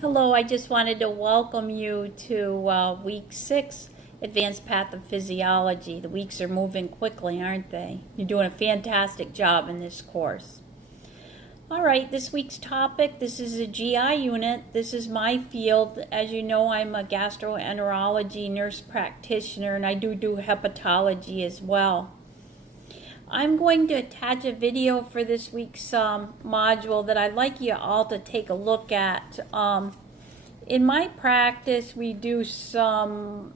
Hello, I just wanted to welcome you to week 6, Advanced Pathophysiology. The weeks are moving quickly, aren't they? You're doing a fantastic job in this course. All right, this week's topic, this is a GI unit. This is my field. As you know, I'm a gastroenterology nurse practitioner, and I do hepatology as well. I'm going to attach a video for this week's module that I'd like you all to take a look at. In my practice, we do some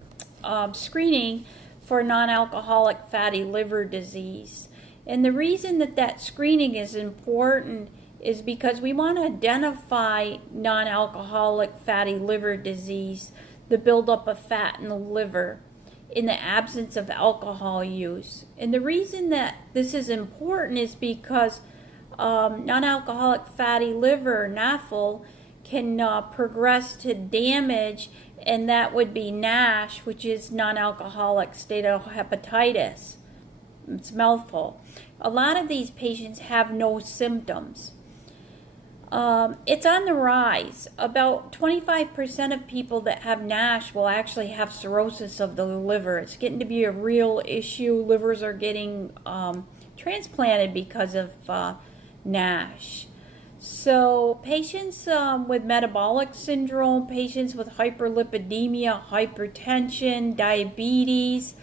screening for non-alcoholic fatty liver disease. And the reason that screening is important is because we want to identify non-alcoholic fatty liver disease, the buildup of fat in the liver, in the absence of alcohol use. And the reason that this is important is because non-alcoholic fatty liver, NAFL, can progress to damage, and that would be NASH, which is non-alcoholic steatohepatitis. It's a mouthful. A lot of these patients have no symptoms. It's on the rise. About 25% of people that have NASH will actually have cirrhosis of the liver. It's getting to be a real issue. Livers are getting transplanted because of NASH. So patients with metabolic syndrome, patients with hyperlipidemia, hypertension, diabetes,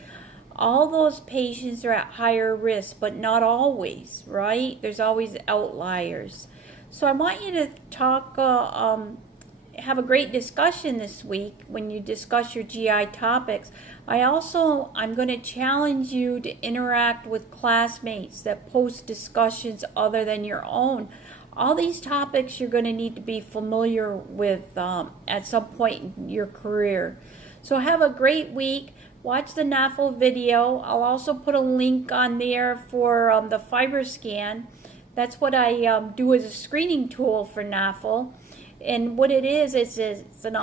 all those patients are at higher risk, but not always, right? There's always outliers. So I want you to talk, have a great discussion this week when you discuss your GI topics. I'm going to challenge you to interact with classmates that post discussions other than your own. All these topics you're going to need to be familiar with at some point in your career. So have a great week. Watch the NAFL video. I'll also put a link on there for the FibroScan. That's what I do as a screening tool for NAFL. And what it is it's an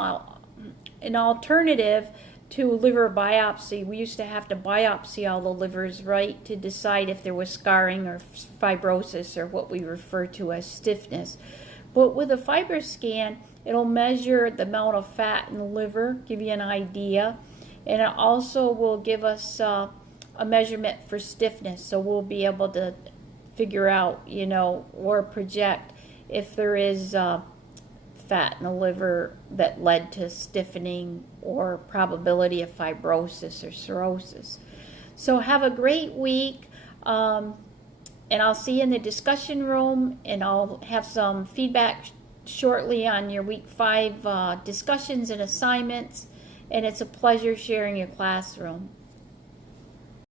alternative to liver biopsy. We used to have to biopsy all the livers, right, to decide if there was scarring or fibrosis or what we refer to as stiffness. But with a FibroScan, it'll measure the amount of fat in the liver, give you an idea, and it also will give us a measurement for stiffness, so we'll be able to figure out, or project if there is fat in the liver that led to stiffening or probability of fibrosis or cirrhosis. So have a great week, and I'll see you in the discussion room, and I'll have some feedback shortly on your week 5 discussions and assignments, and it's a pleasure sharing your classroom.